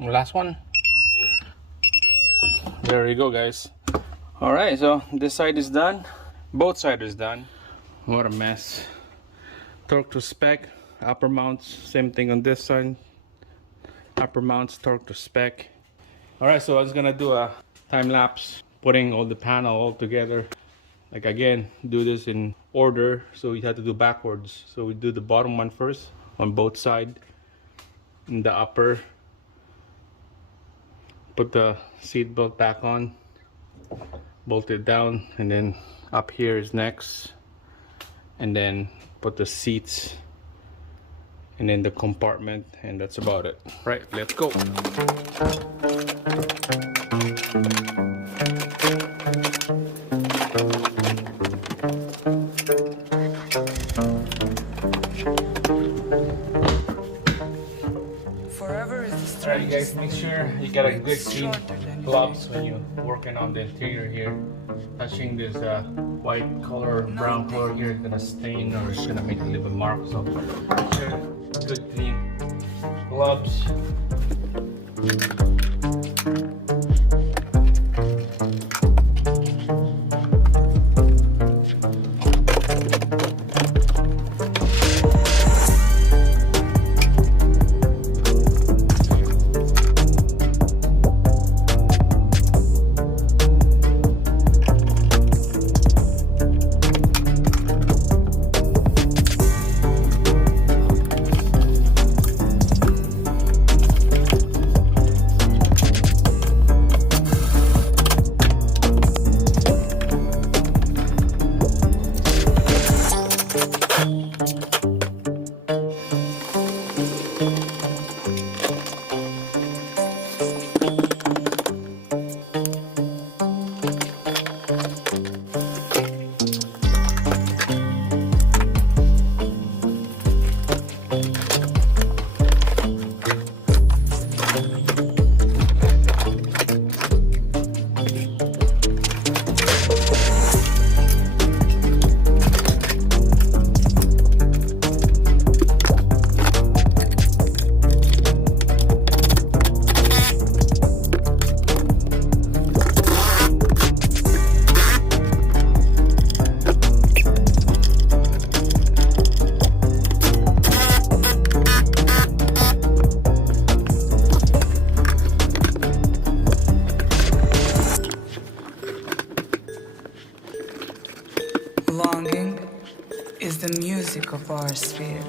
Last one. There you go, guys. All right, so this side is done. Both sides is done. What a mess. Torque to spec. Upper mounts, same thing on this side. Upper mounts, torque to spec. All right, so I was gonna do a time lapse, putting all the panel all together. Like again, do this in order, so we had to do backwards. So we do the bottom one first on both sides, and the upper. Put the seat belt back on, bolt it down, and then up here is next, and then put the seats, and then the compartment, and that's about it. Right, let's go. Alright guys, make sure you get a good clean gloves when you're working on the interior here. Touching this white color, brown color here is gonna stain or it's gonna make a little mark. So make sure good clean gloves. Longing is the music of our sphere.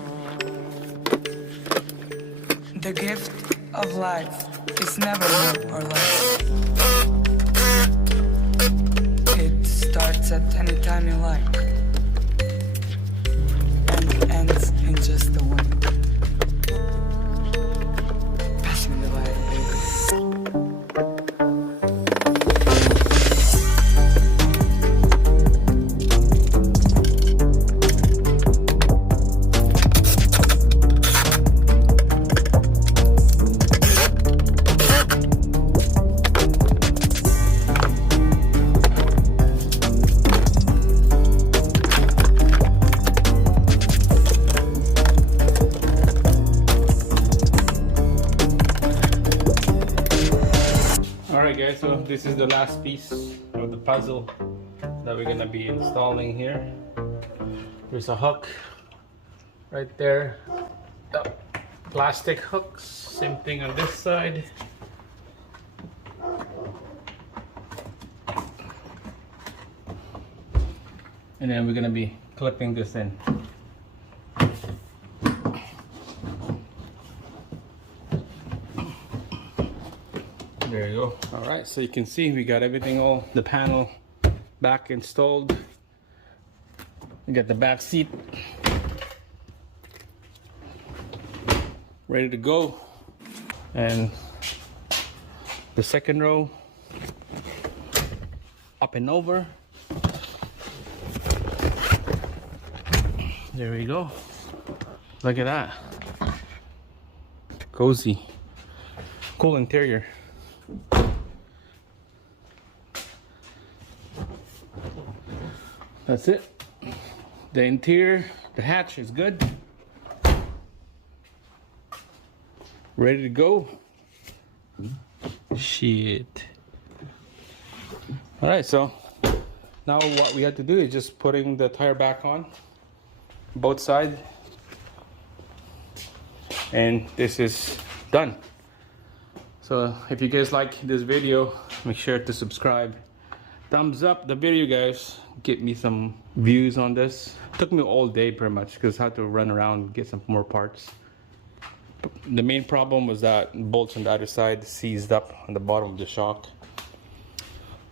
The gift of life is never more or less. It starts at any time you like and ends in just a wink. Pass me the light, baby. Alright guys, so this is the last piece of the puzzle that we're gonna be installing here. There's a hook right there. The plastic hooks, same thing on this side. And then we're gonna be clipping this in. There you go. All right, so you can see we got everything, all the panel back installed. We got the back seat ready to go, and the second row up and over. There we go. Look at that. Cozy, cool interior. That's it. The interior, the hatch is good. Ready to go. Shit. Alright, so now what we have to do is just putting the tire back on both sides, and this is done. So if you guys like this video, make sure to subscribe, thumbs up the video guys, get me some views on this. Took me all day pretty much because I had to run around get some more parts. The main problem was that bolts on the other side seized up on the bottom of the shock.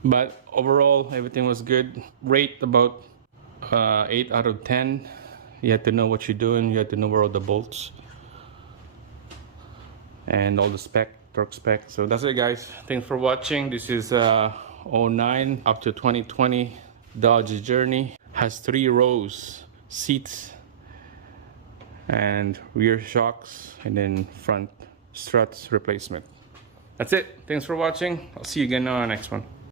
But overall, everything was good. Rate about 8 out of 10. You have to know what you're doing. You have to know where all the bolts and all the torque spec. So that's it guys. Thanks for watching. This is 09 up to 2020 Dodge Journey. Has 3 rows, seats, and rear shocks, and then front struts replacement. That's it. Thanks for watching. I'll see you again on the next one.